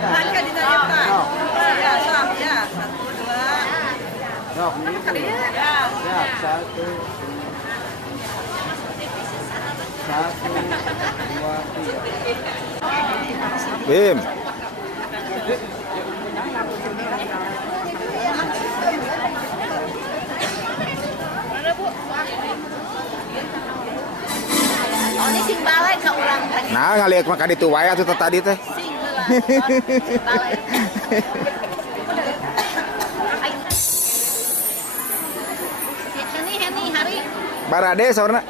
Angkat di tanya Pak. Ya, sok ya. 1, 2. Sok ini. Ya. Ya, 1. 1, 2, 3. Bim. Oh, ini sing balai ka urang tadi. Nah, ngaliek makan itu wae atuh tadi teh. Sing heula. Balai. Heni hari. Barade saurna.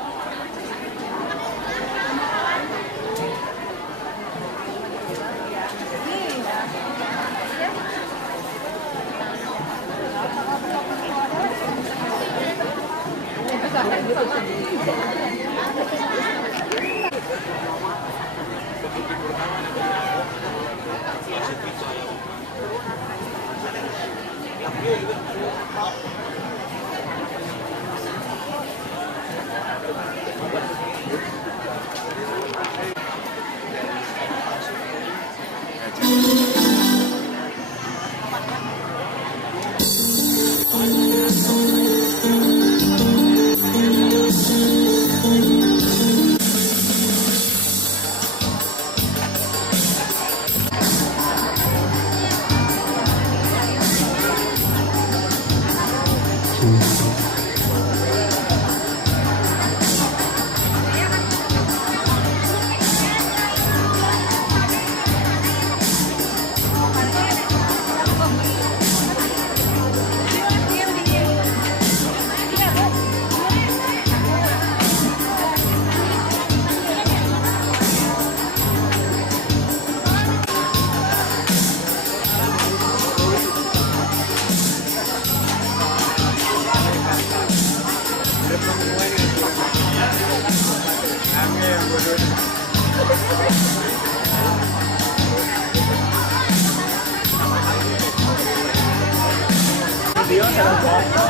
Video saya foto.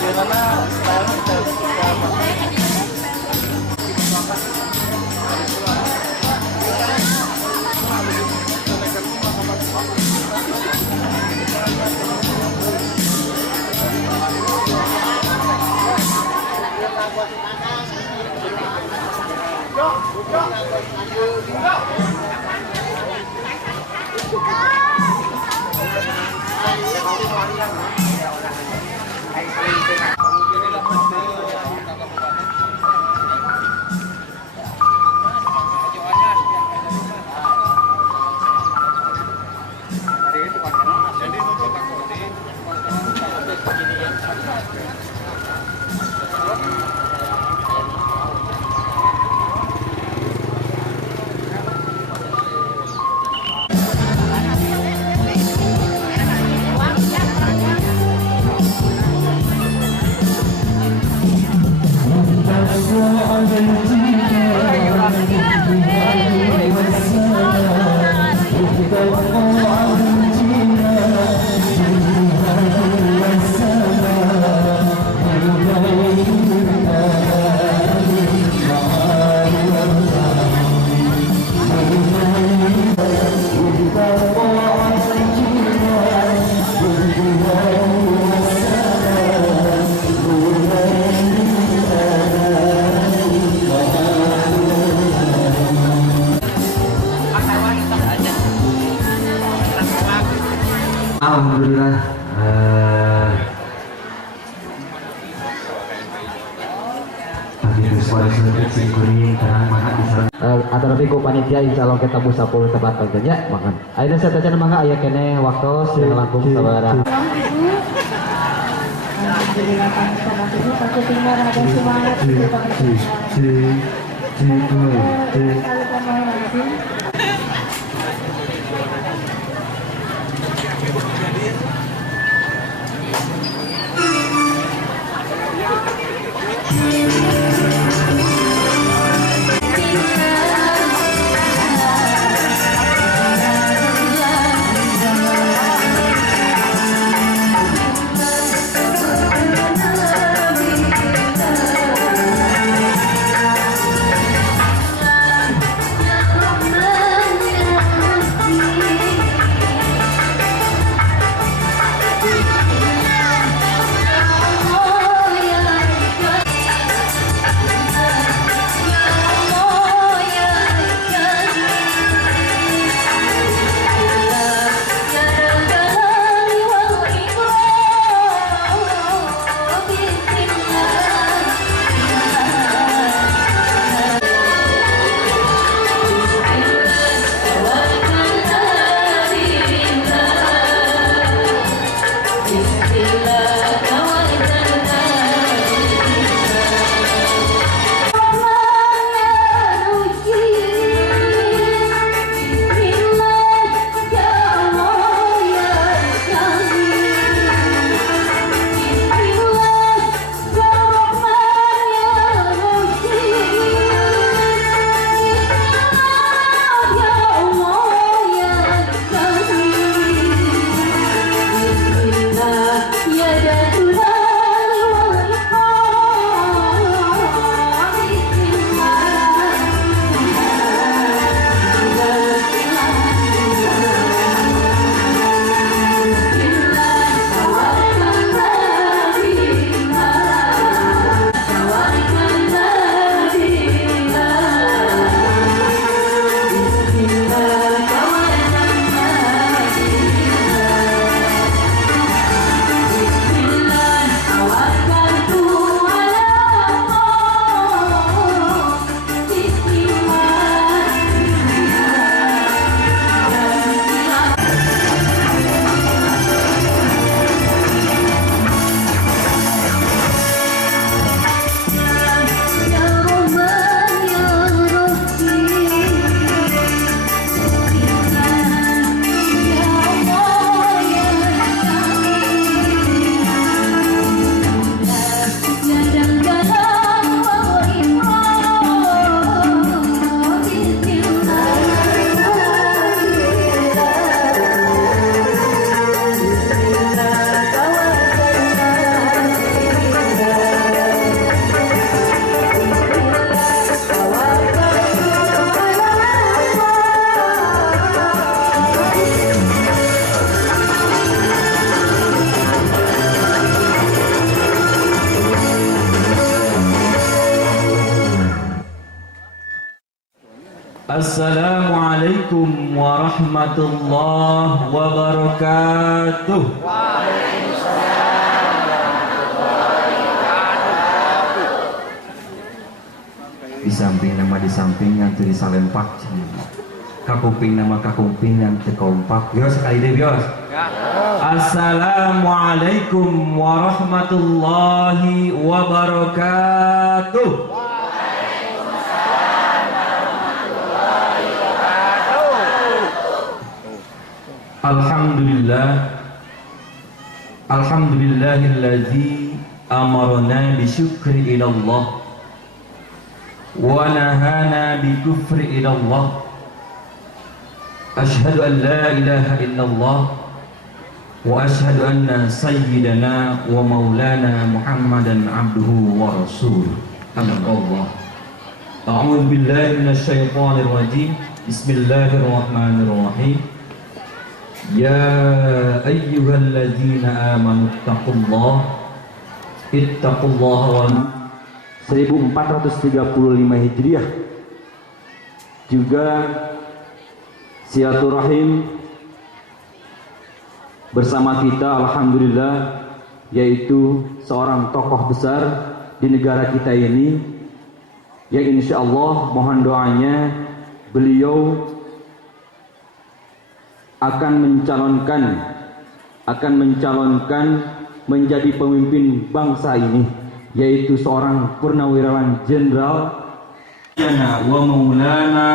Gimana sekarang kita Wah, Alhamdulillah atau tapi ku panitia insya Allah kita bisa puluh tempat tentunya makan. Ayo saya tanya mangga ayah kene waktu sing langkung sabaraha. Alhamdulillah kami sama ibu aku tinggal ada semangat itu kalau pemain lagi. Assalamualaikum warahmatullahi wabarakatuh. Di samping nama di samping yang tadi salempak, kakuping nama kakuping yang tekompak. Bios sekali deh bios. Assalamualaikum warahmatullahi wabarakatuh. Alhamdulillahilladzi amarna bisyukri ilallah wa nahana bikufri ilallah. Ashhadu an la ilaha illallah wa ashhadu anna sayyidana wa maulana Muhammadan abduhu wa rasuluh. Amin. A'udzu billahi minasyaitonir rajim. Bismillahirrahmanirrahim. Ya ayyuhalladzina amanu ittaqullaha wa 1435 Hijriah. Juga silaturahim bersama kita alhamdulillah yaitu seorang tokoh besar di negara kita ini yang insya Allah mohon doanya beliau akan mencalonkan menjadi pemimpin bangsa ini, yaitu seorang purnawirawan jenderal wa maulana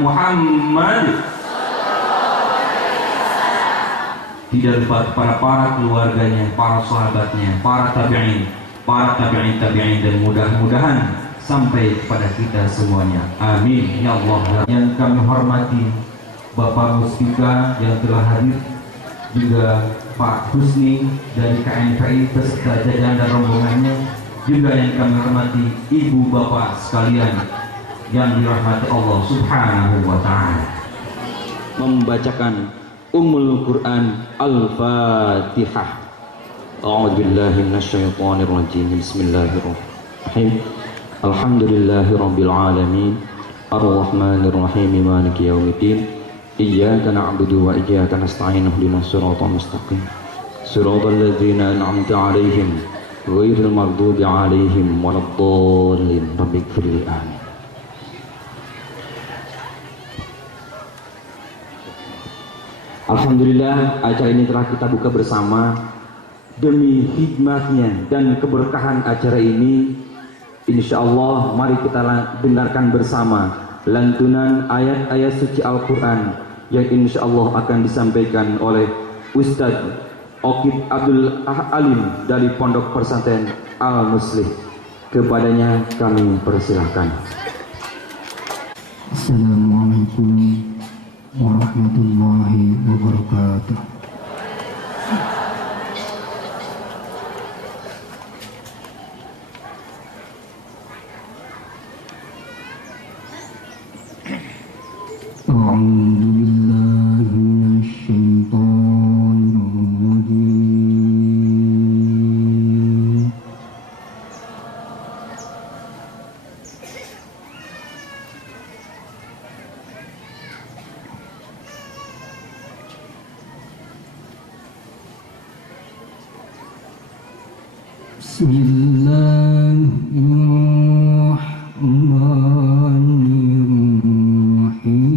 Muhammad. Tidak lupa para keluarganya, para sahabatnya, para tabi'in dan mudah-mudahan sampai kepada kita semuanya. Amin ya Allah. Yang kami hormati Bapak Muspika yang telah hadir, juga Pak Husni dari KNPI beserta jajaran dan rombongannya, juga yang kami hormati ibu bapak sekalian yang dirahmati Allah Subhanahu wa taala. Membacakan Ummul Quran Al-Fatihah. A'udzu billahi minasyaitonir rajim. Bismillahirrahmanirrahim. Alhamdulillahirabbil alamin. Arrahmanir rahim. Maliki yaumiddin. Iyyaka na'budu wa iyyaka nasta'in. Ihdinas siratal mustaqim. Siratal ladzina an'amta 'alaihim ghairil maghdubi 'alaihim waladdallin. Rabbighfirli. Amin. Alhamdulillah acara ini telah kita buka bersama. Demi hikmatnya dan keberkahan acara ini, insya Allah mari kita dengarkan bersama lantunan ayat-ayat suci Al-Quran yang insya Allah akan disampaikan oleh Ustadz Okib Abdul Alim dari Pondok Pesantren Al-Muslih. Kepadanya kami persilahkan. Assalamualaikum warahmatullahi wabarakatuh. A'udzu billahi minasyaitonir rajim. Bismillahirrahmanirrahim.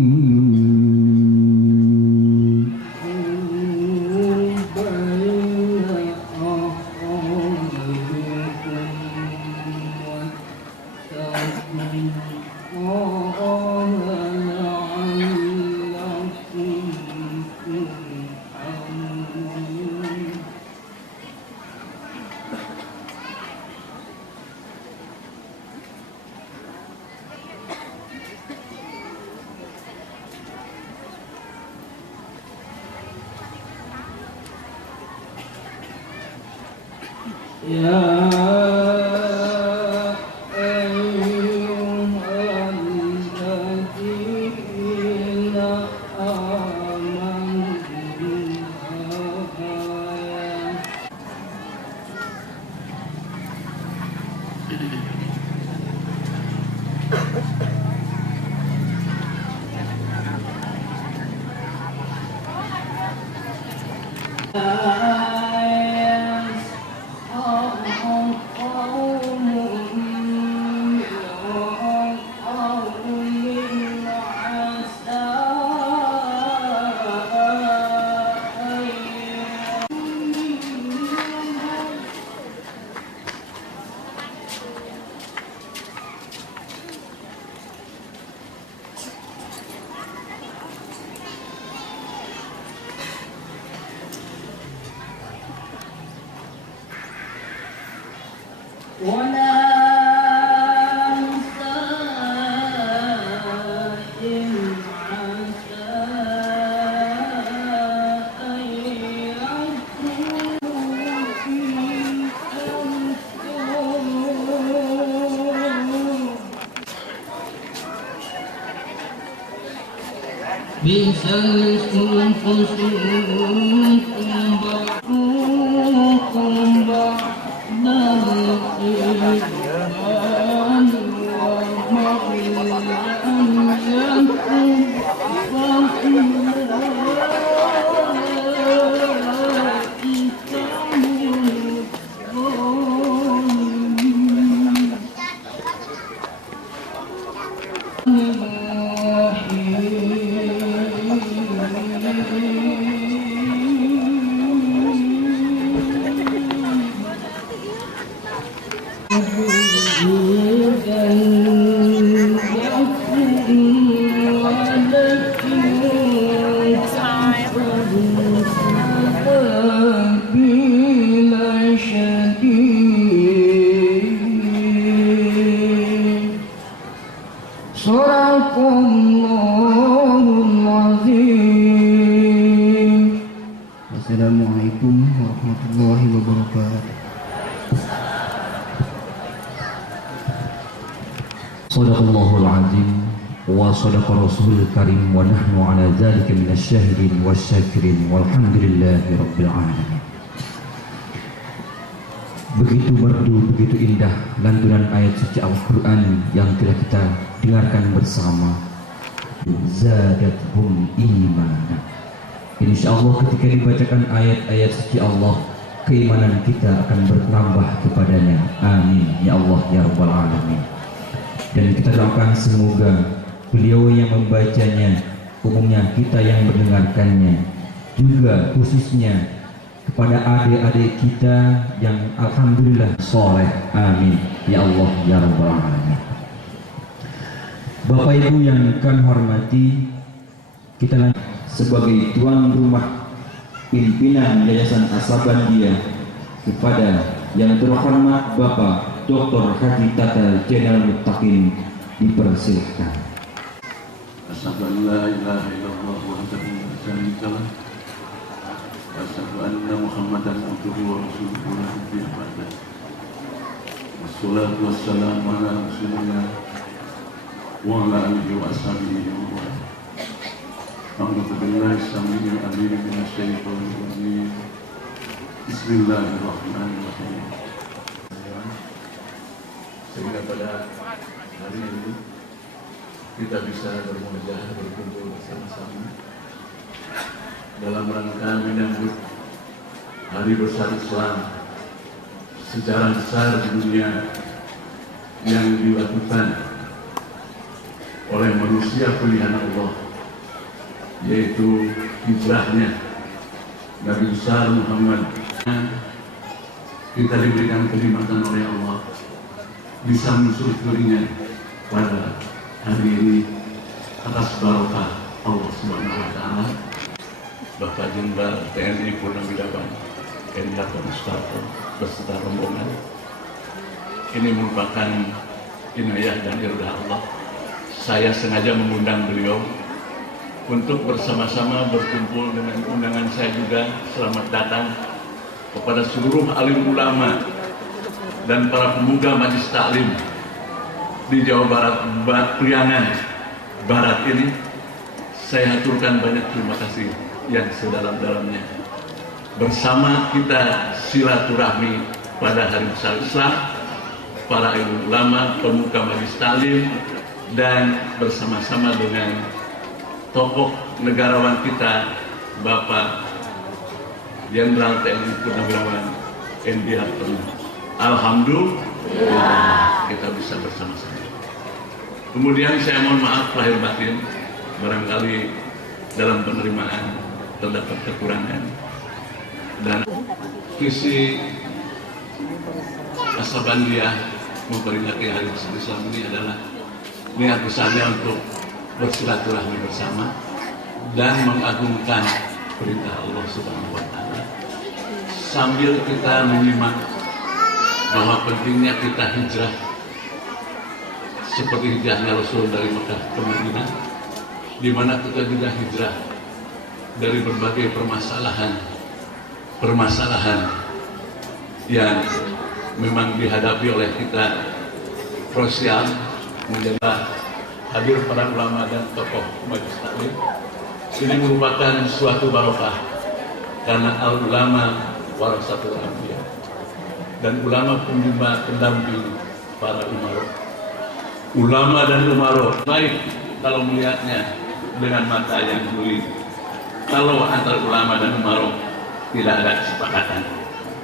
Ya ayyuhalladzina amanu warahmatullahi wabarakatuh. Sadaqallahul azim wa sadaqa rasulul karim wa nahnu ala dzalika minasyahidin wasyakirin walhamdulillahi rabbil alamin. Begitu merdu, begitu indah lantunan ayat suci Al-Quran yang telah kita dengarkan bersama. Zadathum imana. Insyaallah ketika dibacakan ayat-ayat suci Allah, keimanan kita akan bertambah kepadanya. Amin ya Allah ya rabbal alamin. Dan kita doakan semoga beliau yang membacanya, umumnya kita yang mendengarkannya, juga khususnya kepada adik-adik kita yang alhamdulillah soleh. Amin ya Allah ya rabbal alamin. Bapak Ibu yang kami hormati, kita lanjut sebagai tuan rumah pimpinan Yayasan Asabandia kepada yang terhormat Bapak Dr. Haji Tata Jenderal Muttaqin dipersilakan. Asyhadu an la ilaha illallah wahdahu la syarika lah. Asyhadu anna Muhammadan abduhu wa rasuluhu la nabiyya ba'dah. Wassalatu wassalamu ala Rasulillah wa ala alihi wa ashabihi wa man. A'udzu billahi samiyil alim minasy syaithanir rajim. Bismillahirrahmanirrahim. Sehingga pada hari ini kita bisa bermuajah berkumpul bersama-sama dalam rangka menyambut Hari Besar Islam sejarah besar di dunia yang dilakukan oleh manusia pilihan Allah, yaitu hijrahnya Nabi besar Muhammad. Kita diberikan kenikmatan oleh Allah bisa mensyukurinya pada hari ini atas barokah Allah Subhanahu wa taala. Bapak Jenderal TNI Purnawirawan Endar Soekarto beserta rombongan, ini merupakan inayah dan irdah Allah. Saya sengaja mengundang beliau untuk bersama-sama berkumpul dengan undangan saya juga. Selamat datang kepada seluruh alim ulama dan para pemuda Majelis Taklim di Jawa Barat, Priangan Barat ini. Saya aturkan banyak terima kasih yang sedalam-dalamnya. Bersama kita silaturahmi pada Hari Besar Islam, para alim ulama, pemuda Majelis Taklim, dan bersama-sama dengan tokoh negarawan kita Bapak Jenderal TNI Purnawirawan Endi Hartono. Alhamdulillah kita bisa bersama-sama. Kemudian saya mohon maaf lahir batin barangkali dalam penerimaan terdapat kekurangan, dan visi Asabandia memperingati Hari Besar Islam ini adalah niat besarnya untuk bersilaturahmi bersama dan mengagungkan perintah Allah Subhanahu wa taala, sambil kita menyimak bahwa pentingnya kita hijrah seperti hijrahnya Rasul dari Mekah ke Madinah, di mana kita juga hijrah dari berbagai permasalahan yang memang dihadapi oleh kita sosial. Menjadi hadir para ulama dan tokoh Majelis Taklim ini merupakan suatu barokah, karena al ulama warasatul anbiya, dan ulama pembimbing pendamping para umarok. Ulama dan umarok baik kalau melihatnya dengan mata yang jeli, kalau antar ulama dan umarok tidak ada kesepakatan.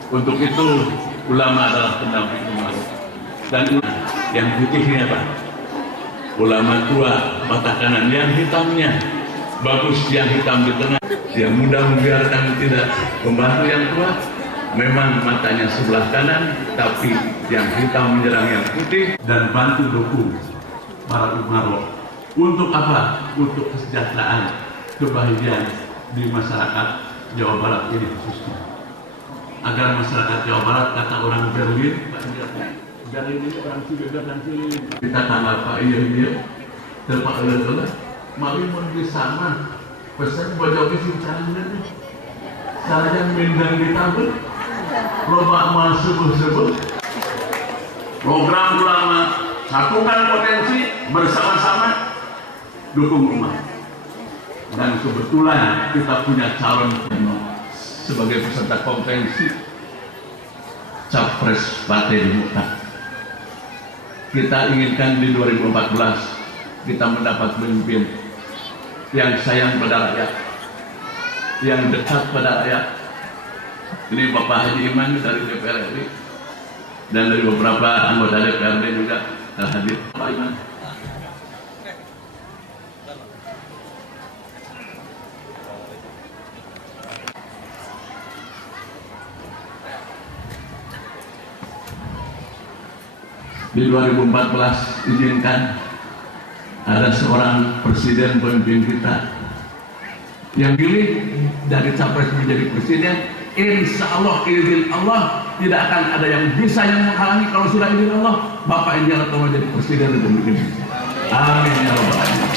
Untuk itu ulama adalah pendamping umarok, dan yang putihnya Pak, ulama tua mata kanan, yang hitamnya bagus, yang hitam di tengah, yang mudah membiarkan tidak membantu yang tua. Memang matanya sebelah kanan, tapi yang hitam menyerang yang putih, dan bantu dukung para umarok. Untuk apa? Untuk kesejahteraan, kebahagiaan di masyarakat Jawa Barat ini khususnya. Agar masyarakat Jawa Barat, kata orang Berlin, Berlin ini orang Cibeber dan Cilin. Kita tanggal Pak iya terpak oleh mari mau bersama pesan buat jauh sih caranya. Caranya mindang ditabut, loba emas sebuh-sebuh. Program ulama satukan potensi bersama-sama dukung umat. Dan kebetulan kita punya calon sebagai peserta konferensi Capres Partai Demokrat. Kita inginkan di 2014 kita mendapat pemimpin yang sayang pada rakyat, yang dekat pada rakyat. Ini Bapak Haji Iman dari DPR RI dan dari beberapa anggota DPRD juga hadir. Pak Iman. Di 2014 izinkan ada seorang presiden pemimpin kita yang pilih dari capres menjadi presiden. Insya Allah izin Allah tidak akan ada yang bisa yang menghalangi. Kalau sudah izin Allah, Bapak ini akan menjadi presiden Republik Indonesia. Amin ya rabbal alamin.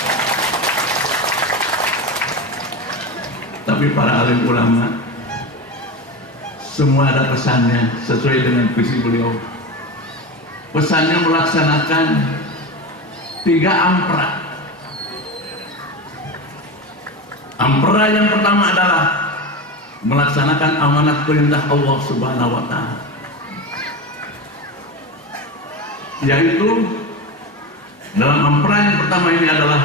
Tapi para alim ulama semua ada pesannya sesuai dengan visi beliau. Pesannya melaksanakan 3 ampera. Ampera yang pertama adalah melaksanakan amanat perintah Allah Subhanahu wa Ta'ala, yaitu dalam ampera yang pertama ini adalah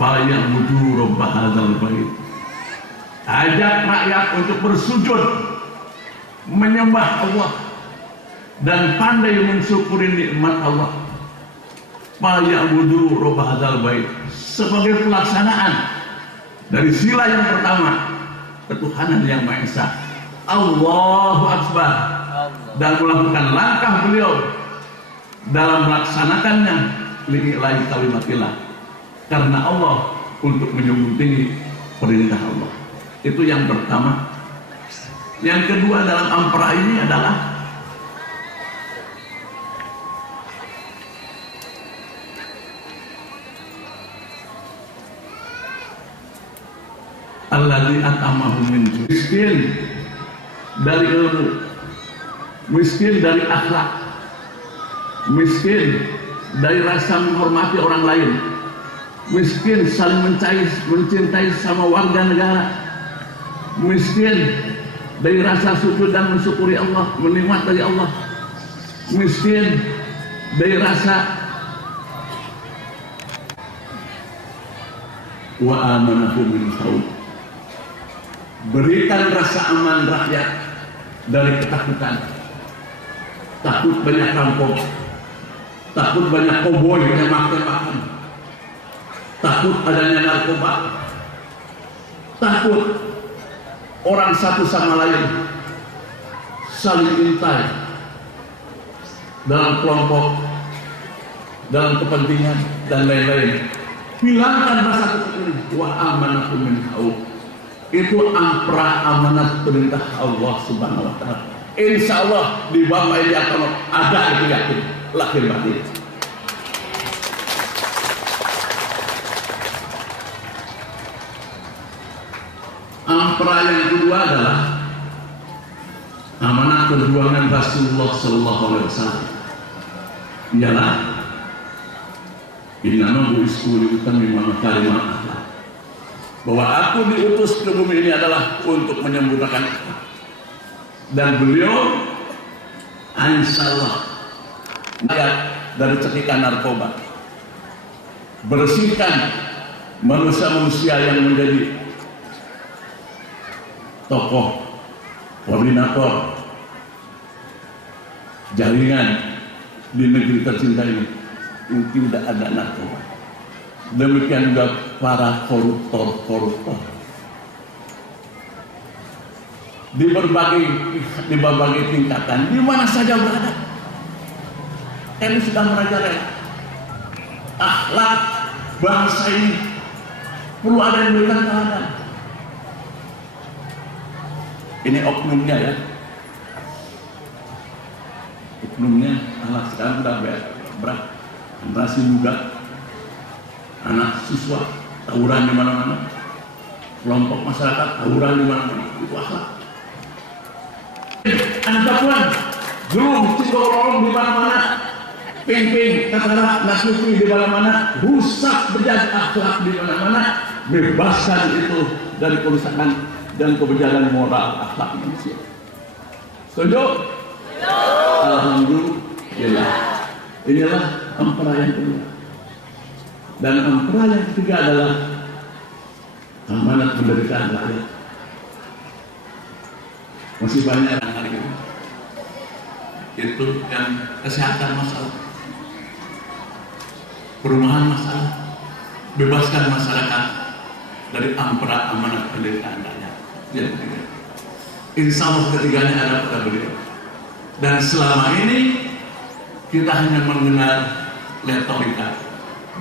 fa'yabudu rabb hadzal bait. Ajak rakyat untuk bersujud menyembah Allah dan pandai mensyukuri nikmat Allah. Fa'yabudu rabb hadzal bait sebagai pelaksanaan dari sila yang pertama, ketuhanan yang Maha Esa, Allahu Akbar, dan melakukan langkah beliau dalam melaksanakannya lillahi kalimatillah, karena Allah, untuk menjunjung tinggi perintah Allah. Itu yang pertama. Yang kedua dalam ampera ini adalah alladzi atamahu min miskin dari ilmu, miskin dari akhlak, miskin dari rasa menghormati orang lain, miskin saling mencintai sama warga negara, miskin dari rasa sujud dan mensyukuri Allah, menikmat dari Allah, miskin dari rasa wa amanahu min khawf. Berikan rasa aman rakyat dari ketakutan. Takut banyak rampok, takut banyak koboi yang makan-makan, takut adanya narkoba, takut orang satu sama lain saling intai dalam kelompok, dalam kepentingan dan lain-lain. Hilangkan rasa takut ini. Wa amanatu min khawf. Itu ampera amanat perintah Allah Subhanahu wa Ta'ala. Insya Allah di Bapak ini akan ada, itu yakin, lahir batin. Ampera yang kedua adalah amanat perjuangan Rasulullah Sallallahu Alaihi Wasallam. Ialah innama bu'itsu liutammima makarimal akhlaq. Bahwa aku diutus ke bumi ini adalah untuk menyempurnakan akhlak. Dan beliau insyaallah dari cekikan narkoba, bersihkan manusia-manusia yang menjadi tokoh, koordinator jaringan di negeri tercinta ini. Tidak ada narkoba. Demikian juga para koruptor di berbagai tingkatan, di mana saja berada. Kami sudah merajalela akhlak bangsa ini, perlu ada yang berikan teladan. Ini oknumnya ya, oknumnya anak sekarang sudah berat, generasi muda, anak siswa tawuran di mana-mana, kelompok masyarakat tawuran di mana-mana. itu akhlak. Anak Puan, belum cikorong di mana-mana, ping-ping, katarak, nasuki di mana-mana, rusak berjalan akhlak di mana-mana, bebaskan itu dari kerusakan dan kebejalan moral akhlak manusia. Setuju? Alhamdulillah. Inilah ampera yang kedua. Dan ampera yang ketiga adalah amanat penderitaan rakyat. Masih banyak hari ini. Itu yang kesehatan masalah, perumahan masalah, bebaskan masyarakat dari ampera amanat penderitaan rakyat. Yang ketiga. Insya Allah ketiganya ada pada beliau. Dan selama ini kita hanya mengenal retorika,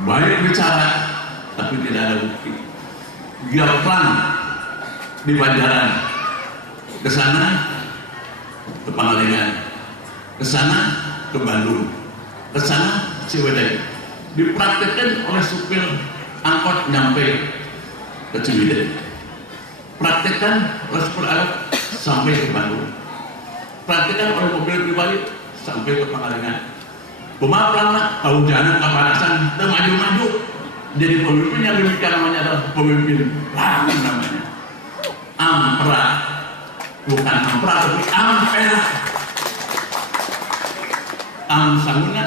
baik bicara tapi tidak ada bukti. Giaplan di Banjaran, ke sana ke Pangalengan, ke sana ke Bandung, ke sana Ciwidey, dipraktekkan oleh supir angkot nyampe ke Ciwidey, praktekkan oleh supir angkot sampai ke Bandung, praktekkan oleh mobil pribadi sampai ke Pangalengan. Pemaparan kehujanan kepanasan maju-maju jadi pemimpin yang demikian namanya adalah pemimpin lain namanya ampera, bukan ampera tapi ampera. Sanguna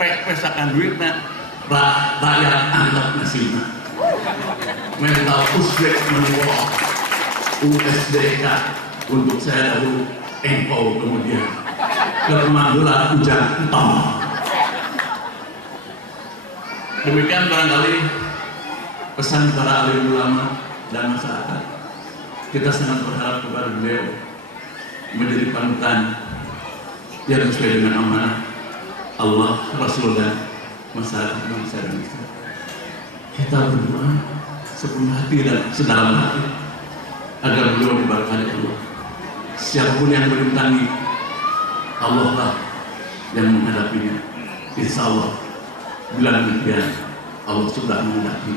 pesakan duitnya rakyat anggap nasibnya mental usbek menurut USDK untuk saya dahulu engkau kemudian kemandulan hujan entong. Demikian barangkali pesan para alim ulama dan masyarakat. Kita sangat berharap kepada beliau menjadi panutan yang sesuai dengan amanah Allah, Rasul dan masyarakat bangsa Indonesia. Kita berdoa sepenuh hati dan sedalam hati agar beliau diberkahi Allah. Siapapun yang merintangi, Allah lah yang menghadapinya. Insya Allah bila demikian Allah sudah menghadapi,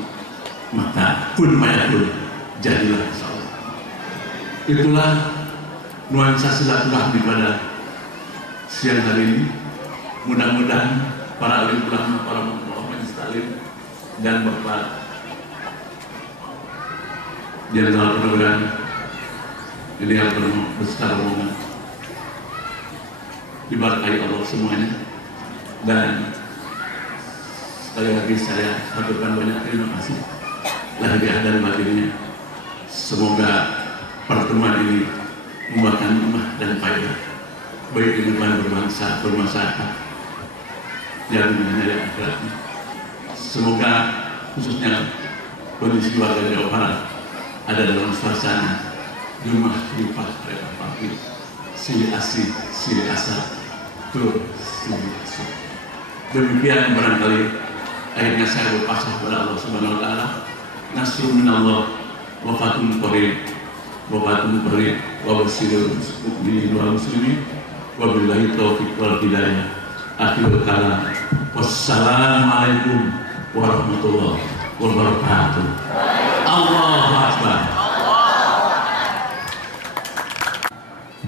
maka kun mayakun jadilah insya Allah. Itulah nuansa silaturahmi pada siang hari ini. Mudah-mudahan para alim ulama, para majelis taklim dan Bapak Jenderal Perwira ini yang besar rombongan diberkahi Allah semuanya. Dan sekali lagi saya haturkan banyak terima kasih lahiriah dan batinnya. Semoga pertemuan ini membuatkan umat dan faedah baik di depan berbangsa, bermasyarakat yang menjadi akhiratnya. Semoga khususnya kondisi warga Jawa Barat ada dalam suasana rumah lipat kereta api sili asih, sili asa, tur sili asa. Demikian barangkali akhirnya saya berpasrah kepada Allah Subhanahu Wa Taala. Nasrun minallah wa fathun qarib wa fathun qarib wa basyiril mu'minin wal muslimin wa billahi taufiq wal hidayah. Akhirul kalam. Wassalamualaikum warahmatullahi wabarakatuh. Allahu Akbar.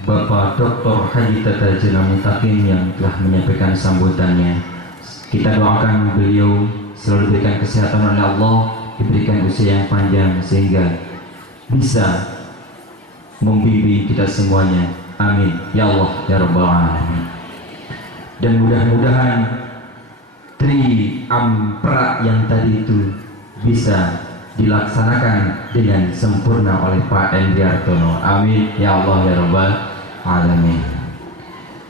Bapak Dr. Haji Tata Jenderal Mutakin yang telah menyampaikan sambutannya. Kita doakan beliau selalu diberikan kesehatan oleh Allah, diberikan usia yang panjang sehingga bisa membimbing kita semuanya. Amin ya Allah ya Rabbal Alamin. Dan mudah-mudahan Tri Ampera yang tadi itu bisa dilaksanakan dengan sempurna oleh Pak Endiartono. Amin ya Allah ya Rabbal Alamin.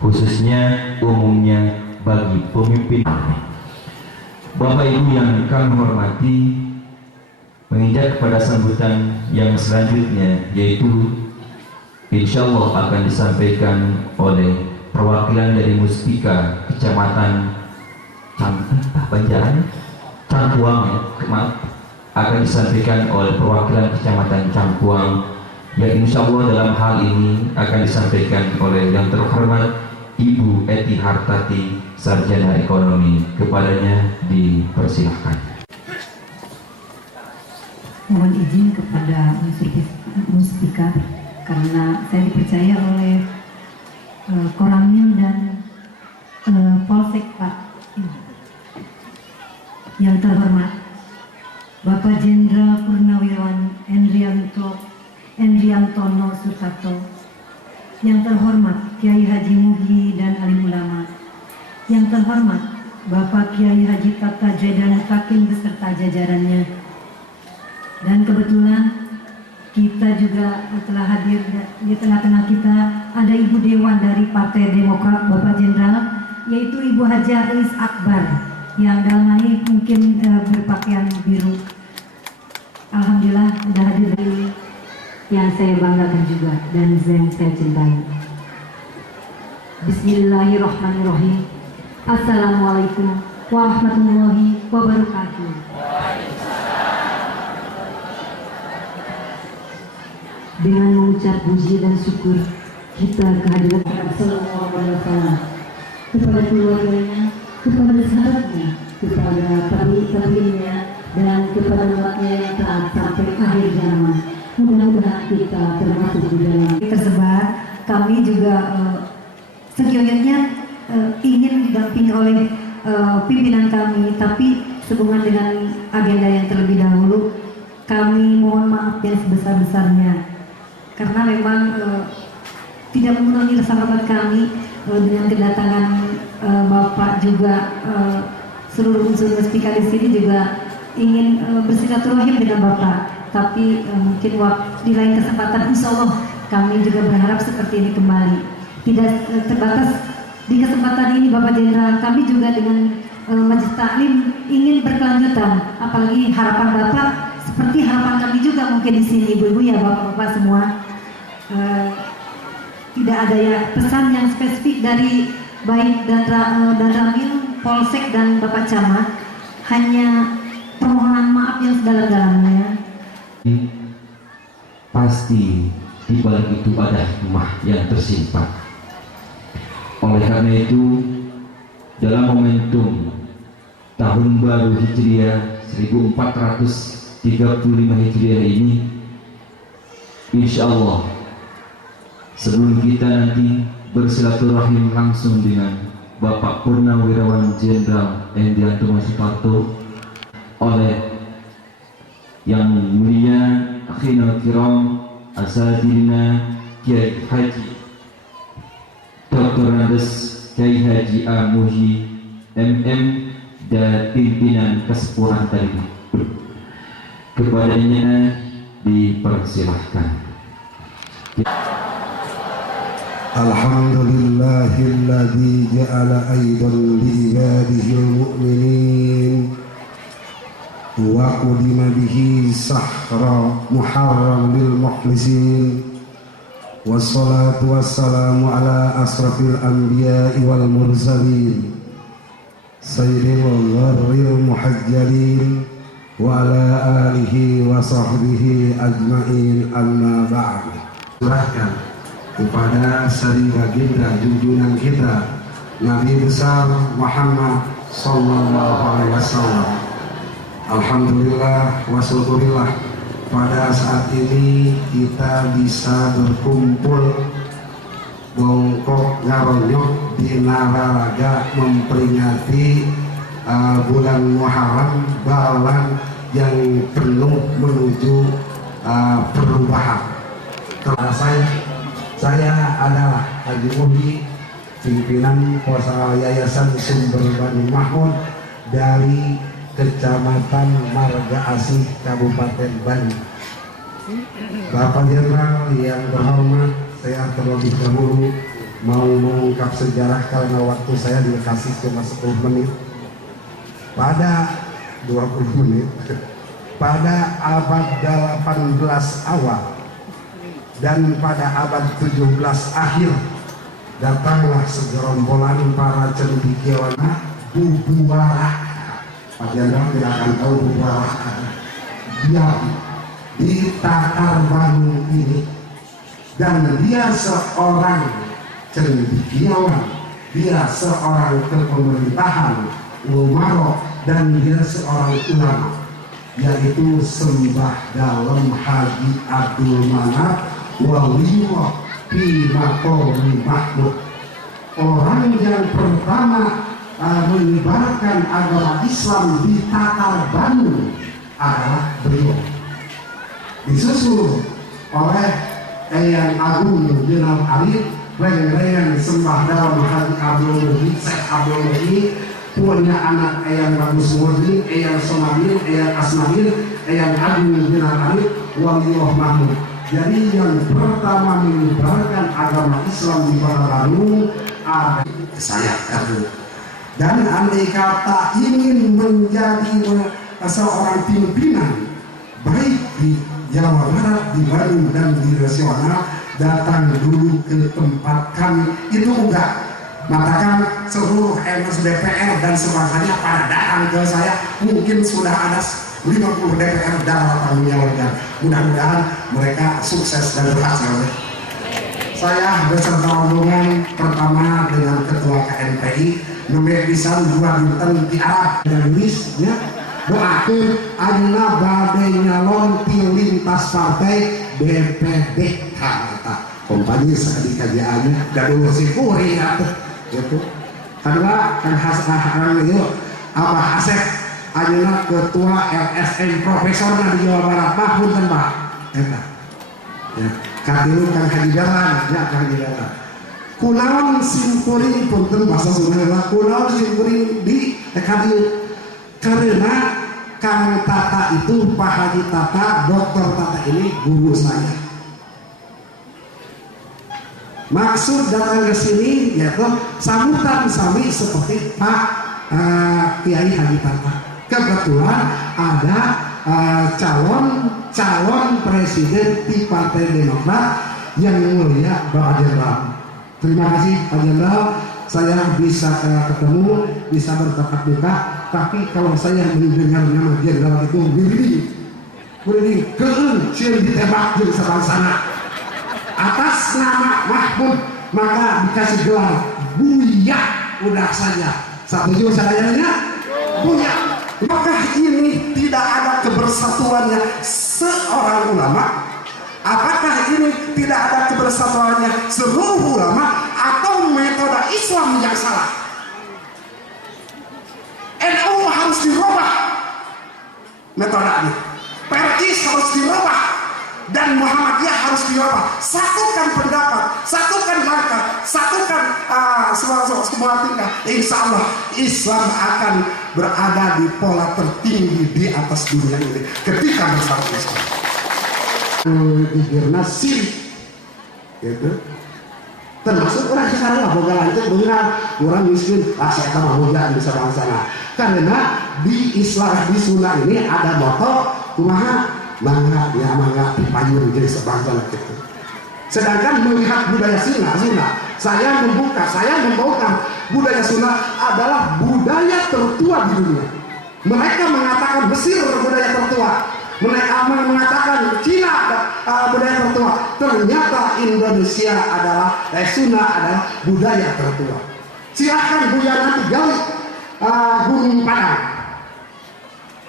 Khususnya umumnya bagi pemimpin. Bapak Ibu yang kami hormati, menginjak kepada sambutan yang selanjutnya, yaitu insya Allah akan disampaikan oleh perwakilan dari Muspika Kecamatan Banjaran Cangkuang akan disampaikan oleh perwakilan Kecamatan Cangkuang, yang insya Allah dalam hal ini akan disampaikan oleh yang terhormat Ibu Eti Hartati, Sarjana Ekonomi. Kepadanya dipersilahkan. mohon izin kepada Muspika karena saya dipercaya oleh Koramil dan Polsek Pak. Yang terhormat Bapak Jenderal Purnawirawan Endriantono Sutarto, yang terhormat Kiai Haji Muhyi dan alim ulama, yang terhormat Bapak Kiai Haji Tata Jaidana Takin beserta jajarannya, dan kebetulan kita juga telah hadir di tengah-tengah kita ada Ibu Dewan dari Partai Demokrat Bapak Jenderal, yaitu Ibu Haji Ais Akbar yang dalam hal ini mungkin berpakaian biru. Alhamdulillah sudah hadir ini yang saya banggakan juga dan yang saya cintai. Bismillahirrahmanirrahim. Assalamualaikum warahmatullahi wabarakatuh. Dengan mengucap puji dan syukur kita kehadiran Sallallahu Alaihi Wasallam, kepada keluarganya, kepada sahabatnya, kepada tabi'innya, dan kepada umatnya yang taat sampai akhir zaman. Mudah-mudahan kita termasuk di dalam tersebar. Kami juga sekiannya ingin didampingi oleh pimpinan kami, tapi sehubungan dengan agenda yang terlebih dahulu, kami mohon maaf yang sebesar-besarnya karena memang tidak memenuhi rasa hormat kami dengan kedatangan Bapak juga seluruh unsur Muspika di sini juga ingin bersilaturahim dengan Bapak, tapi mungkin di lain kesempatan insya Allah kami juga berharap seperti ini kembali. Tidak terbatas di kesempatan ini Bapak Jenderal, kami juga dengan Majelis Taklim ingin berkelanjutan, apalagi harapan Bapak seperti harapan kami juga mungkin di sini ibu-ibu ya bapak-bapak semua. Tidak ada ya pesan yang spesifik dari baik dan Ramil, Polsek dan Bapak Camat, hanya permohonan maaf yang sedalam-dalamnya. Pasti di balik itu ada hikmah yang tersimpan. Oleh karena itu, dalam momentum tahun baru Hijriah 1435 Hijriah ini, insya Allah sebelum kita nanti bersilaturahim langsung dengan Bapak Purnawirawan Jenderal Endriantono Sutarto oleh yang mulia Akhina Kiram Asadirina Kiai Haji Dr. Andes Kiai Haji A. Muhyi MM dan pimpinan kesepuhan tadi, kepadanya dipersilahkan. Alhamdulillahilladzi ja'ala aidan li ibadihil mu'minin wa qudima bihi sahra muharram lil mukhlisin wassalatu wassalamu ala asrafil anbiya'i wal mursalin sayyidil gharril muhajjalin wa ala alihi wa sahbihi ajma'in, amma ba'd. Serahkan kepada Sari Baginda junjungan kita Nabi besar Muhammad sallallahu alaihi wasallam. Alhamdulillah wa syukurillah, pada saat ini kita bisa berkumpul bongkok ngaronyok di Nararaga memperingati bulan Muharram, bulan yang penuh menuju perubahan. Saya adalah Haji Muhyi, pimpinan Yayasan Sumber Bani Mahmud dari Kecamatan Marga Asih, Kabupaten Bandung. Bapak Jenderal yang terhormat, saya terlebih dahulu mau mengungkap sejarah karena waktu saya dikasih cuma 10 menit. Pada 20 menit, pada abad 18 awal dan pada abad 17 akhir, datanglah segerombolan para cendekiawan Bubuara. Pak Jenderal tidak akan tahu Bubuara. Dia di Takar Bandung ini, dan dia seorang cendekiawan, dia seorang kepemerintahan, umaro, dan dia seorang ulama. yaitu Sembah Dalem Haji Abdul Manaf Waliullah fi Maqami Mahmud. Orang yang pertama menyebarkan agama Islam di Tatar Bandung adalah beliau, disusul oleh Eyang Agung Jenal Arif, Reng-Reng Sembah Dalem Haji Abdul Muhyi, Syekh Abdul Muhyi, punya anak Eyang Bagus Murni, Eyang Somabil, Eyang Asmabil, Eyang Agung Jenal Arif, Waliullah Mahmud. Jadi yang pertama menyebarkan agama Islam di Kota Bandung ada saya Abdul. Dan andai kata ingin menjadi seorang pimpinan baik di Jawa Barat, di Bandung dan di nasional, datang dulu ke tempat kami. Itu enggak matakan seluruh MS DPR dan sebagainya pada datang ke saya. Mungkin sudah ada 50 DPR datang menyalurkan. Mudah-mudahan mereka sukses dan berhasil. Saya beserta rombongan pertama dengan Ketua KNPI nembe pisan 2 dinten di Arab dan Inggrisnya doakeun ayeuna bade nyalon ti lintas partai BPD eta kompani sakadi kajiannya da dulu si kuring atuh gitu. Kedua kan hasan ieu Abah Asep ayeuna ketua LSM profesorna di Jawa Barat punten Pak eta ya kadieu Kang Haji Dalan ya Kang Haji Dalan kunaon simkuring punten bahasa Sunda kunaon simkuring di kadieu karena Kang Tata itu Pak Haji Tata, Dokter Tata ini guru saya. Maksud datang ke sini yaitu sambutan sami seperti Pak Kiai Haji Tata. Kebetulan ada calon presiden di Partai Demokrat yang mulia Pak Jenderal. Terima kasih Pak Jenderal, saya bisa ketemu, bisa bertatap muka. Tapi kalau saya mendengar nama jenderal itu berdiri keun ditembak jeung sabangsana atas nama Mahmud, maka dikasih gelar Buya udah saja. Setuju sayanya? Buya. Maka ini tidak ada kebersatuannya seorang ulama? Apakah ini tidak ada kebersatuannya seluruh ulama atau metode Islam yang salah? NU harus dirubah metodenya, Persis harus dirubah, dan Muhammadiyah harus dirubah. Satukan pendapat, satukan langkah, satukan semua tingkah. Insya Allah Islam akan berada di pola tertinggi di atas dunia ini ketika bersatu Islam. Dikirna sirik, gitu. Termasuk orang sekarang lah boga lanjut benar orang miskin saya tak mau di sana karena di Islam di Sunda ini ada moto kumaha mangga dipayun jadi sebangsa gitu. Sedangkan melihat budaya Sunda saya membongkar budaya Sunda adalah budaya tertua di dunia. Mereka mengatakan Mesir budaya tertua, mereka mengatakan Cina budaya tertua. Ternyata Indonesia adalah Sunda adalah budaya tertua. Silahkan Buya nanti gali Gunung Padang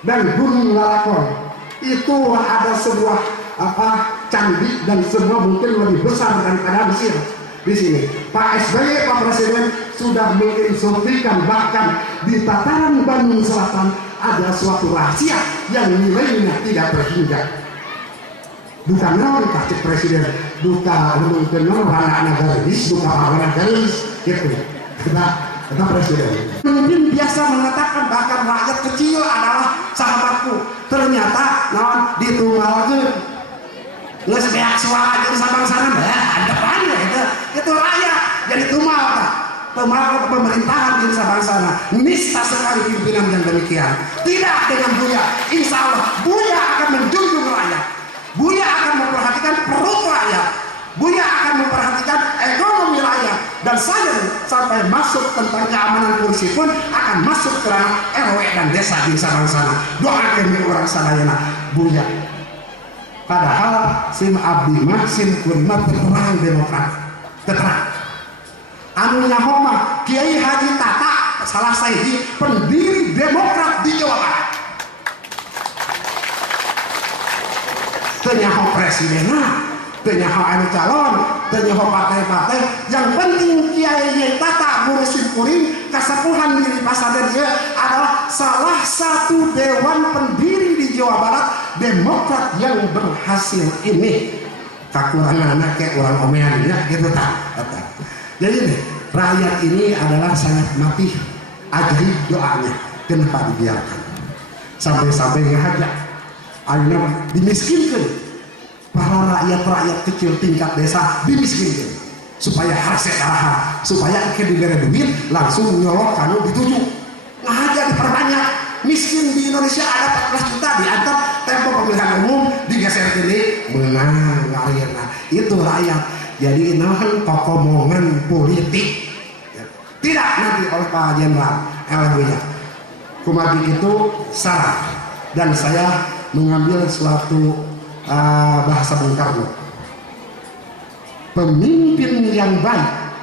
dan Gunung Lalakon, itu ada sebuah candi dan semua mungkin lebih besar daripada Mesir. Di sini Pak SBY, Pak Presiden sudah menginstruksikan bahkan di tataran Bandung Selatan ada suatu rahasia yang nilainya tidak terhingga. Bukan non Pak Presiden, bukan mungkin non anak garis, bukan anak garis, gitu. Kita Presiden. Pemimpin biasa mengatakan bahkan rakyat kecil adalah sahabatku. Ternyata non ditunggalkan. Nggak sebeak suara aja sabang sana, depannya itu rakyat jadi tumal Pak. Tumal pemerintahan di sabang sana. Nista sekali pimpinan yang demikian. Tidak dengan Buya. Insya Allah Buya akan menjunjung rakyat. Buya akan memperhatikan perut rakyat. Buya akan memperhatikan ekonomi rakyat. Dan saya sampai masuk tentang keamanan kursi pun akan masuk ke dalam RW dan desa di sabang sana. Doakan orang sadayana Buya. Padahal sim abdi mah sim kurma terang Demokrat, terang. Anu nyahoma Kiai Haji Tata, salah saya pendiri Demokrat di Jawa Barat. tenyaho presiden, tenyaho anu calon, tenyaho partai-partai. Yang penting Kiai Tata Guru Simkuring kasepuhan diri pasada dia adalah salah satu dewan pendiri di Jawa Barat Demokrat yang berhasil ini. Kakurangan anak kayak orang omean ya gitu tak. Jadi nih, rakyat ini adalah sangat mati ajaib doanya. Kenapa dibiarkan sampai-sampai ngajak akhirnya dimiskinkan para rakyat kecil tingkat desa, dimiskinkan supaya harset arahan, supaya ke diberi duit langsung nyolok kanu dituju ngajak diperbanyak. Miskin di Indonesia ada 14 juta, diantar tempo pemilihan umum digeser ke menang akhirnya itu rakyat. Jadi ini kan kokomongan politik tidak nanti oleh Pak Jenderal LW-nya. Kumadi itu salah, dan saya mengambil suatu bahasa Bung Karno. Pemimpin yang baik,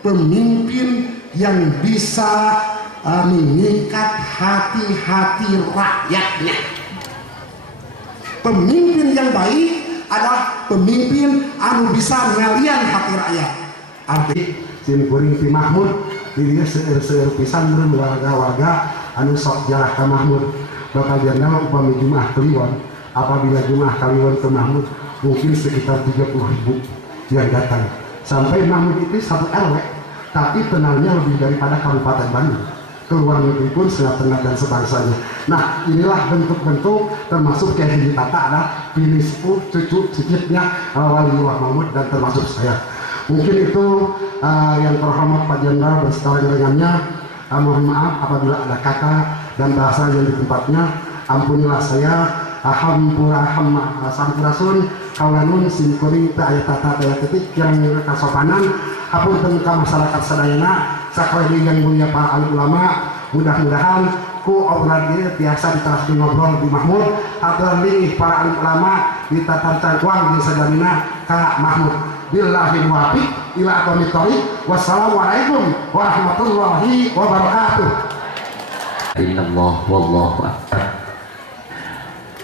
pemimpin yang bisa mengikat hati-hati rakyatnya. Pemimpin yang baik adalah pemimpin anu bisa ngalian hati rakyat. Arti Simkuring Ti Mahmud dirinya seueur pisan meureun warga-warga anu sok jarah ka Mahmud. Bakal jenderal upami Jumaah Kliwon, apabila Jumaah Kliwon ke Mahmud mungkin sekitar 30.000 yang datang. Sampai Mahmud itu satu RW, tapi kenalnya lebih daripada Kabupaten Bandung. Keluar negeri pun sangat tenang dan sebangsanya. Nah, inilah bentuk-bentuk termasuk Kiai Haji Tata adalah pilih sepuh cucu cicitnya Waliullah Mahmud dan termasuk saya. Mungkin itu yang terhormat Pak Jenderal beserta dengannya. Mohon maaf apabila ada kata dan bahasa yang di tempatnya. Ampunilah saya. Sampurasun kaulanun Simkuring teu aya tata daya titik yang kasopanan. Hapunten ka masyarakat sadayana sakali yang mulia para alim ulama. Mudah-mudahan ku obrolan ieu biasa diteraskeun ngobrol di Mahmud, aturan lingih para alim ulama ditatar cangkuang di sajalina ka Mahmud. Billahi muwaffiq ila aqwamit thoriq. Wassalamualaikum warahmatullahi wabarakatuh. Innallah wallahu akbar.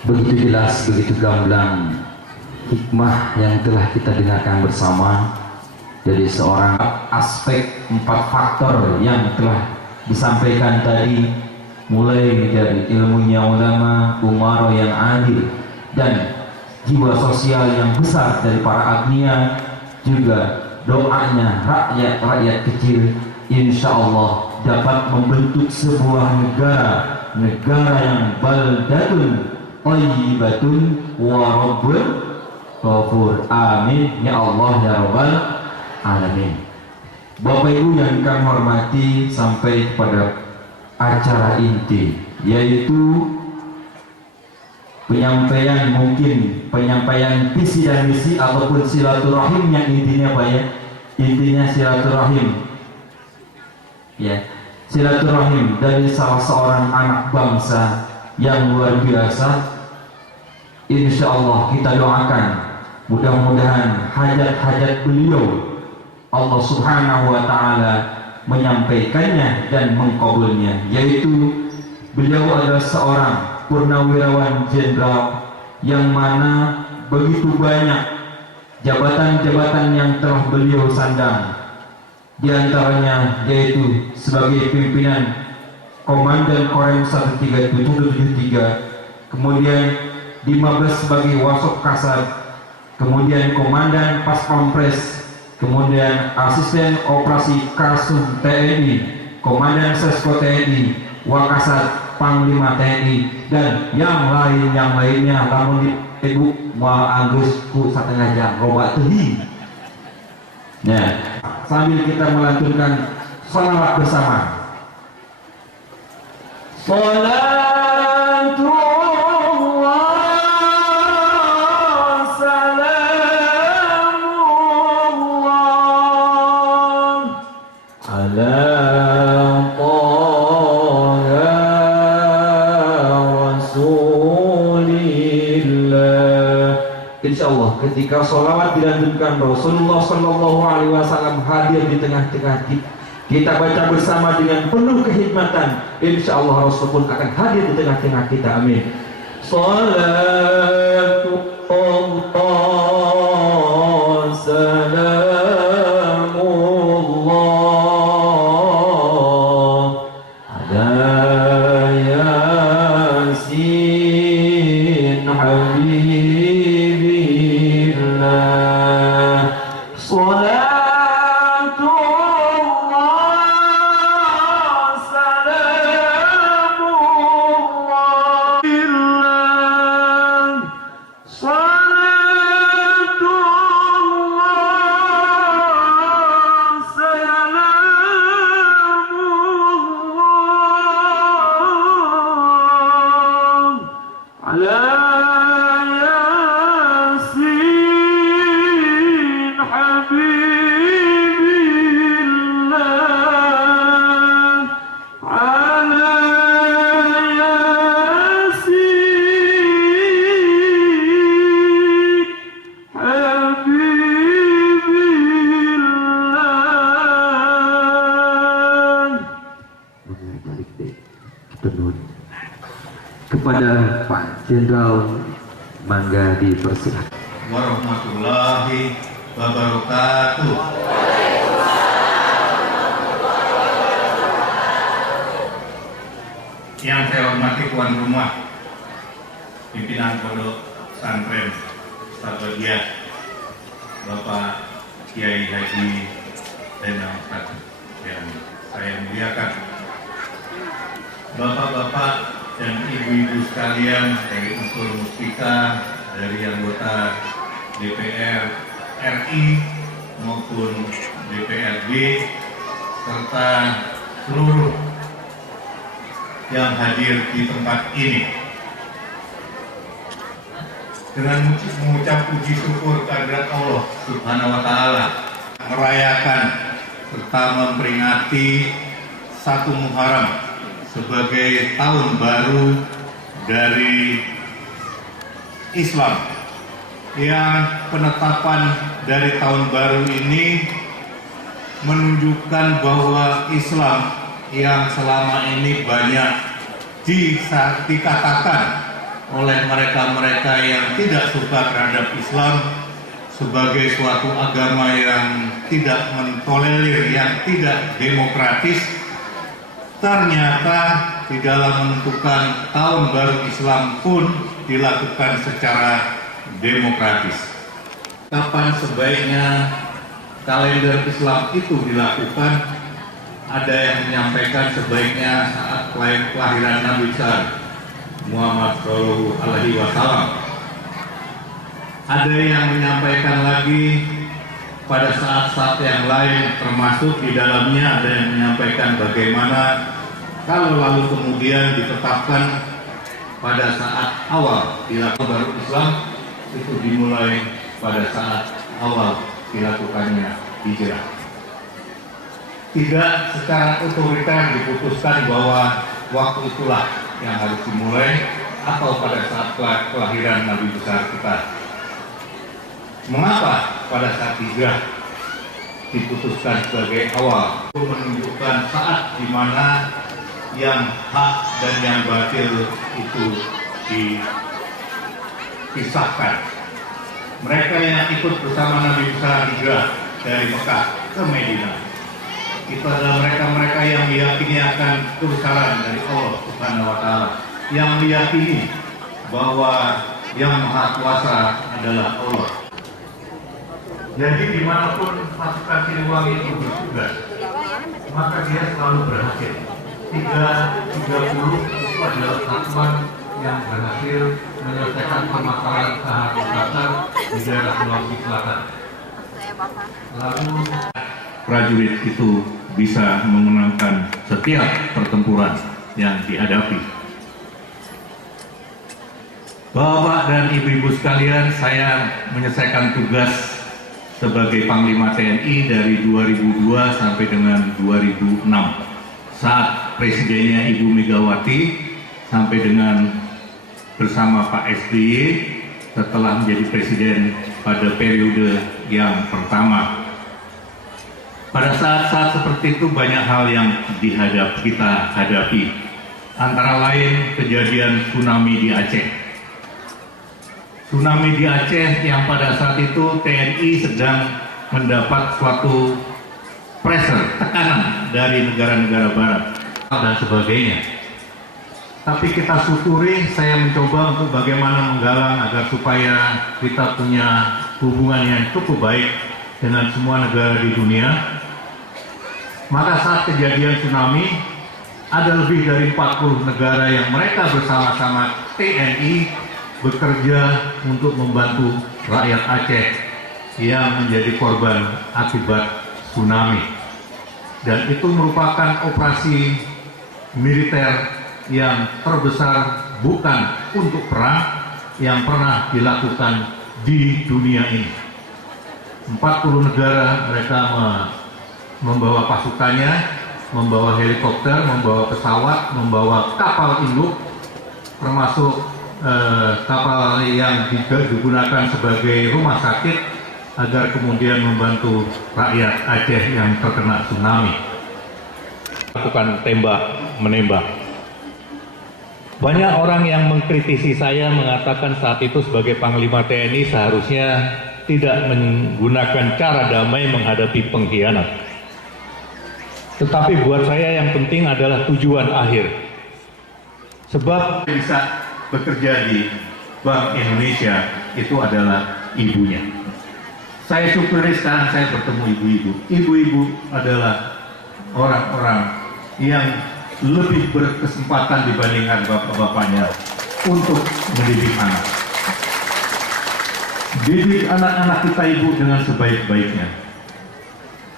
Begitu jelas, begitu gamblang hikmah yang telah kita dengarkan bersama dari seorang aspek 4 faktor yang telah disampaikan tadi, mulai dari ilmunya ulama, umaro yang adil, dan jiwa sosial yang besar dari para agnia, juga doanya rakyat kecil, insya Allah dapat membentuk sebuah negara yang baldatun thayyibatun wa rabbul ghafur. Amin ya Allah ya rabbal alamin. Bapak Ibu yang kami hormati, sampai kepada acara inti, yaitu penyampaian visi dan misi ataupun silaturahim, yang intinya apa ya? Intinya silaturahim. Ya, silaturahim dari salah seorang anak bangsa yang luar biasa. Insya Allah kita doakan mudah-mudahan hajat-hajat beliau Allah Subhanahu wa Ta'ala menyampaikannya dan mengkabulnya, yaitu beliau adalah seorang purnawirawan jenderal yang mana begitu banyak jabatan-jabatan yang telah beliau sandang, di antaranya yaitu sebagai pimpinan Komandan Korem 13773, kemudian di Mabes sebagai Wasop Kasat, kemudian Komandan Pas Pampres, kemudian Asisten Operasi Kasum TNI, Komandan Sesko TNI, Wakasat Panglima TNI, dan yang lainnya. Lamun Ibu mau Agus ku satengah jam roba teuing. Nah, sambil kita melantunkan salawat bersama. Salatullah salamullah ala Taha Rasulillah. Insyaallah ketika sholawat dilantunkan, Rasulullah Shallallahu Alaihi Wasallam hadir di tengah-tengah kita baca bersama dengan penuh kehikmatan. Insya Allah Rasul pun akan hadir di tengah-tengah kita. Amin. Salatu Allah, salamullah ala Yasin Habibillah. Salatullah, salamullah billah. Salatullah, salamullah ala Yasin Habibillah, ala Yasin Habibillah. Tenun kepada Pak Jenderal mangga dipersilakan. Warahmatullahi wabarakatuh. Yang saya hormati tuan rumah, pimpinan Pondok Pesantren Sabagia, Bapak Kiai Haji Zainal Ustaz yang saya muliakan, Bapak-bapak dan ibu-ibu sekalian dari unsur Muspika, dari anggota DPR RI maupun DPRD, serta seluruh yang hadir di tempat ini. Dengan mengucap puji syukur kehadirat Allah Subhanahu wa Ta'ala, merayakan serta memperingati 1 Muharram sebagai tahun baru dari Islam, yang penetapan dari tahun baru ini menunjukkan bahwa Islam yang selama ini banyak dikatakan oleh mereka-mereka yang tidak suka terhadap Islam sebagai suatu agama yang tidak mentolerir, yang tidak demokratis, ternyata di dalam menentukan tahun baru Islam pun dilakukan secara demokratis. Kapan sebaiknya kalender Islam itu dilakukan? Ada yang menyampaikan sebaiknya saat kelahiran Nabi besar Muhammad Shallallahu Alaihi Wasallam. Ada yang menyampaikan lagi pada saat-saat yang lain, termasuk di dalamnya ada yang menyampaikan bagaimana kalau lalu kemudian ditetapkan pada saat awal dilakukan baru Islam itu dimulai pada saat awal dilakukannya hijrah. Tidak secara otoriter diputuskan bahwa waktu itulah yang harus dimulai atau pada saat kelahiran Nabi besar kita. Mengapa pada saat hijrah diputuskan sebagai awal? Itu menunjukkan saat di mana yang hak dan yang batil itu dipisahkan. Mereka yang ikut bersama Nabi besar hijrah dari Mekah ke Madinah itu adalah mereka-mereka yang meyakini akan kebesaran dari Allah Subhanahu wa Ta'ala, yang meyakini bahwa yang Maha Kuasa adalah Allah. Jadi dimanapun pasukan Siliwangi itu bertugas, maka dia selalu berhasil. 330 itu adalah satuan yang berhasil menyelesaikan permasalahan kehadiran di daerah Sulawesi Selatan. Lalu prajurit itu bisa memenangkan setiap pertempuran yang dihadapi. Bapak dan ibu-ibu sekalian, saya menyelesaikan tugas sebagai Panglima TNI dari 2002 sampai dengan 2006. Saat presidennya Ibu Megawati sampai dengan bersama Pak SBY setelah menjadi presiden pada periode yang pertama. Pada saat-saat seperti itu banyak hal yang kita hadapi. Antara lain kejadian tsunami di Aceh. tsunami di Aceh yang pada saat itu TNI sedang mendapat suatu pressure, tekanan dari negara-negara barat dan sebagainya. Tapi kita syukuri, saya mencoba untuk bagaimana menggalang agar supaya kita punya hubungan yang cukup baik dengan semua negara di dunia. Maka saat kejadian tsunami, ada lebih dari 40 negara yang mereka bersama-sama TNI bekerja untuk membantu rakyat Aceh yang menjadi korban akibat tsunami. Dan itu merupakan operasi militer yang terbesar bukan untuk perang yang pernah dilakukan di dunia ini. 40 negara mereka membawa pasukannya, membawa helikopter, membawa pesawat, membawa kapal induk, termasuk kapal yang digunakan sebagai rumah sakit agar kemudian membantu rakyat Aceh yang terkena tsunami. Lakukan tembak-menembak. Banyak orang yang mengkritisi saya mengatakan saat itu sebagai Panglima TNI seharusnya tidak menggunakan cara damai menghadapi pengkhianat. Tetapi buat saya yang penting adalah tujuan akhir. Sebab bisa bekerja di Bank Indonesia itu adalah ibunya. Saya syukuri sekarang saya bertemu ibu-ibu. Ibu-ibu adalah orang-orang yang lebih berkesempatan dibandingkan bapak-bapaknya untuk mendidik anak. Didik anak-anak kita ibu dengan sebaik-baiknya.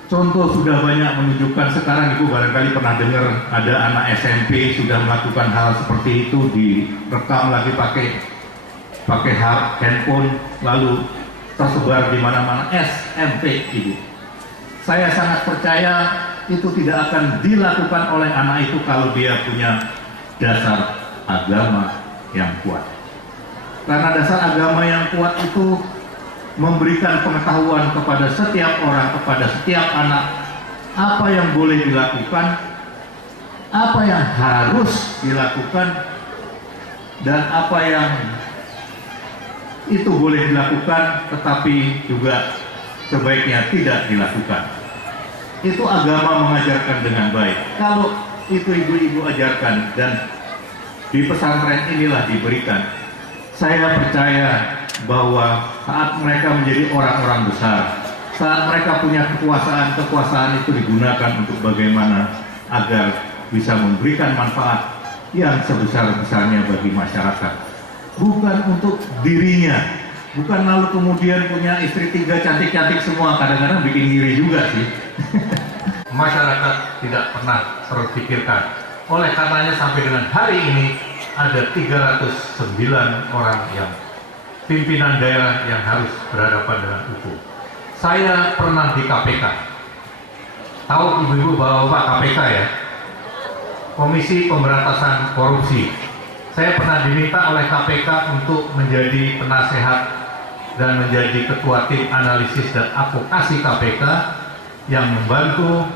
Contoh sudah banyak menunjukkan, sekarang ibu barangkali pernah dengar ada anak SMP sudah melakukan hal seperti itu, direkam lagi pakai handphone lalu tersebar di mana-mana. SMP ibu. Saya sangat percaya itu tidak akan dilakukan oleh anak itu kalau dia punya dasar agama yang kuat. Karena dasar agama yang kuat itu memberikan pengetahuan kepada setiap orang, kepada setiap anak, apa yang boleh dilakukan, apa yang harus dilakukan, dan apa yang itu boleh dilakukan tetapi juga sebaiknya tidak dilakukan. Itu agama mengajarkan dengan baik. Kalau itu ibu-ibu ajarkan dan di pesantren inilah diberikan, saya percaya bahwa saat mereka menjadi orang-orang besar, saat mereka punya kekuasaan itu digunakan untuk bagaimana agar bisa memberikan manfaat yang sebesar-besarnya bagi masyarakat. Bukan untuk dirinya, bukan lalu kemudian punya istri 3 cantik-cantik semua, kadang-kadang bikin diri juga sih. Masyarakat tidak pernah terpikirkan. Oleh karenanya sampai dengan hari ini ada 309 orang yang pimpinan daerah yang harus berhadapan dengan hukum. Saya pernah di KPK. Tahu ibu-ibu bapak-bapak KPK ya? Komisi Pemberantasan Korupsi. Saya pernah diminta oleh KPK untuk menjadi penasehat dan menjadi ketua tim analisis dan advokasi KPK yang membantu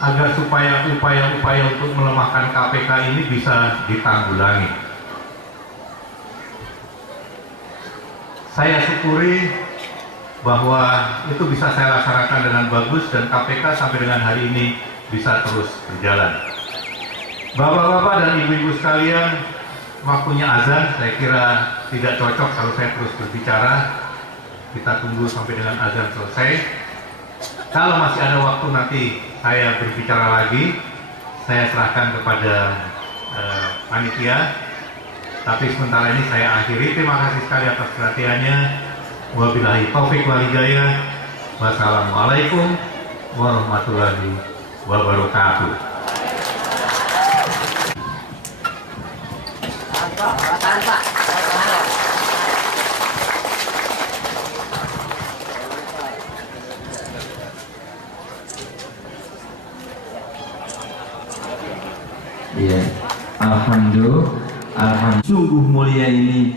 agar supaya upaya-upaya untuk melemahkan KPK ini bisa ditanggulangi. Saya syukuri bahwa itu bisa saya laksanakan dengan bagus dan KPK sampai dengan hari ini bisa terus berjalan. Bapak-bapak dan ibu-ibu sekalian, waktunya azan, saya kira tidak cocok kalau saya terus berbicara. Kita tunggu sampai dengan azan selesai. Kalau masih ada waktu nanti saya berbicara lagi, saya serahkan kepada panitia. Tapi sementara ini saya akhiri. Terima kasih sekali atas perhatiannya. Wabillahi taufik wal hidayah. Wassalamualaikum warahmatullahi wabarakatuh. Iya, alhamdulillah. Sungguh mulia ini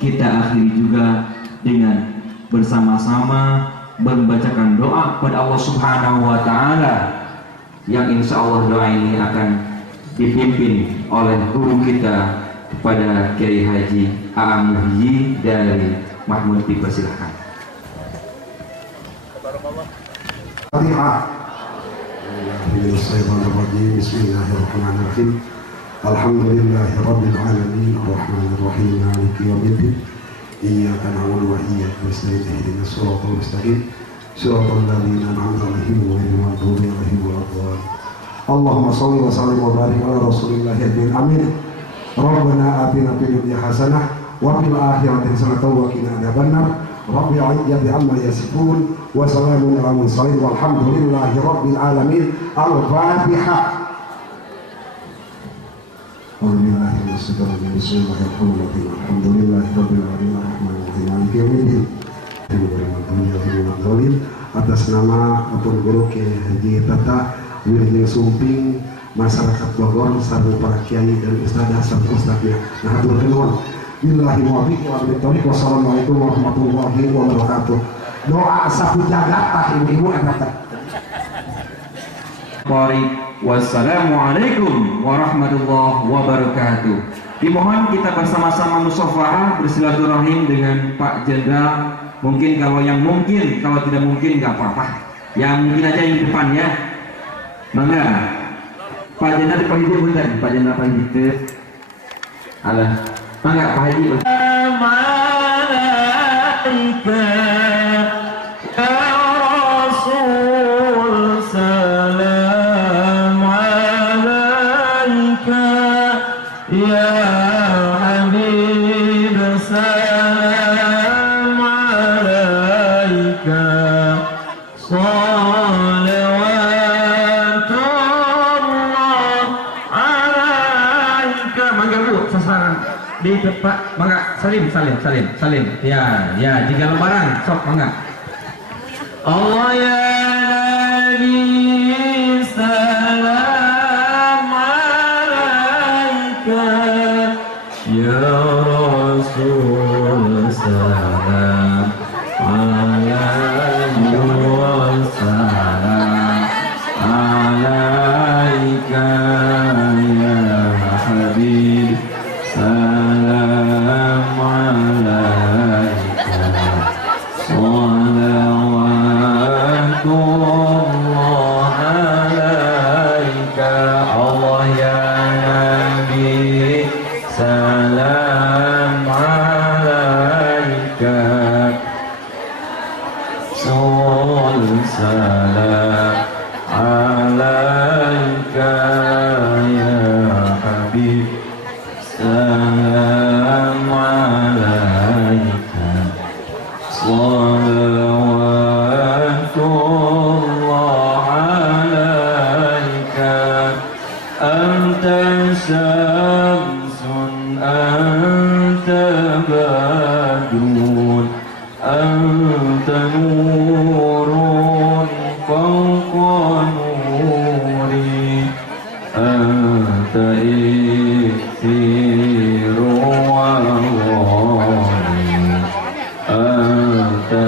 kita akhiri juga dengan bersama-sama membacakan doa kepada Allah Subhanahu wa Ta'ala, yang insya Allah doa ini akan dipimpin oleh guru kita kepada Kiai Haji Aam Muhyi dari Mahmud dipersilahkan. Fatihah. Bismillahirrahmanirrahim. Alhamdulillahirabbil alamin arrahmanir rahim maliki yaumiddin. Iyyaka na'budu wa iyyaka nasta'in ihdinas siratal mustaqim siratal ladzina an'amta 'alaihim ghairil maghdubi 'alaihim waladdallin. Allahumma shalli wa sallim wa barik ala Rasulillahil amin. Rabbana atina fid dunya hasanah wa fil akhirati hasanah wa qina adzabannar. Rabbi a'idhi amma yasifun wa salamun ala mursalin walhamdulillahi rabbil alamin. Al-Fatihah. Bismillahirrahmanirrahim. Alhamdulillahi rabbil alamin arrahmanirrahim maliki yaumiddin. Atas nama Bapak Guru Kiai Haji Tata Wiling Sumping, masyarakat Bogor sareng para kiai dan ustadzah serta ustadznya. Nah, hatur kenuhun. Billahi muwaffiq wa billahi. Wassalamualaikum warahmatullahi wabarakatuh. Doa sapu jagat tah ibu-ibu eta teh. Wassalamualaikum warahmatullahi wabarakatuh. Dimohon kita bersama-sama musyawarah bersilaturahim dengan Pak Jenderal. Mungkin kalau yang mungkin, kalau tidak mungkin nggak apa-apa. Yang mungkin aja yang depan ya. Mangga. Pak Jenderal di Haji punten, Pak Jenderal Pak Haji. Alah. Mangga Pak Haji. Di depan, mangga salim. Ya, jika lebaran, sok mangga. Allah ya Nabi salam alaika, ya Rasul salam alaihi wasallam alaika ya Habib salam alaika salawatullah alaika. Allah ya Nabi salam alaika, salam alaika ya Habib salam alaika salawatullah alaika. Anta syamsun anta badrun anta nurun fawqa nuri anta ikthiru wa ghani anta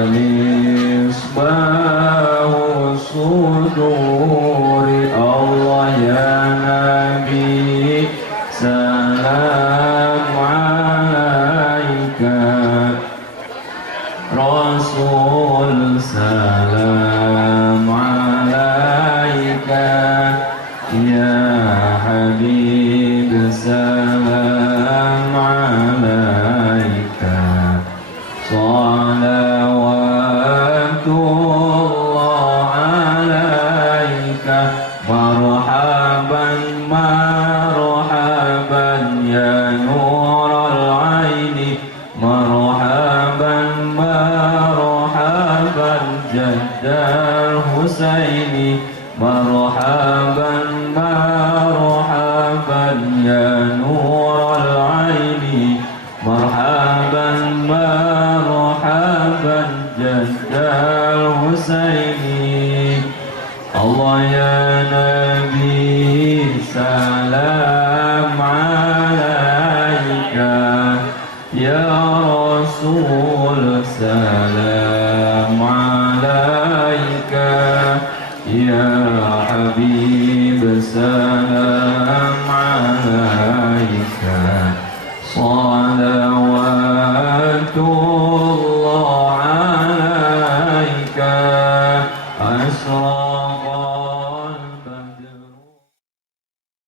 misbahu suduri. Allah ya Nabi salam alaika, Rasul salam alaika, ya Habib salam alaika, salawatullah alaika. Marhaban marhaban ya nurul aini, marhaban marhaban jaddal husaini, marhaban marhaban ya nurul aini, marhaban marhaban jaddal husaini. Allah ya Nabi salam alaika, ya Rasul salam alaika, ya Habib salam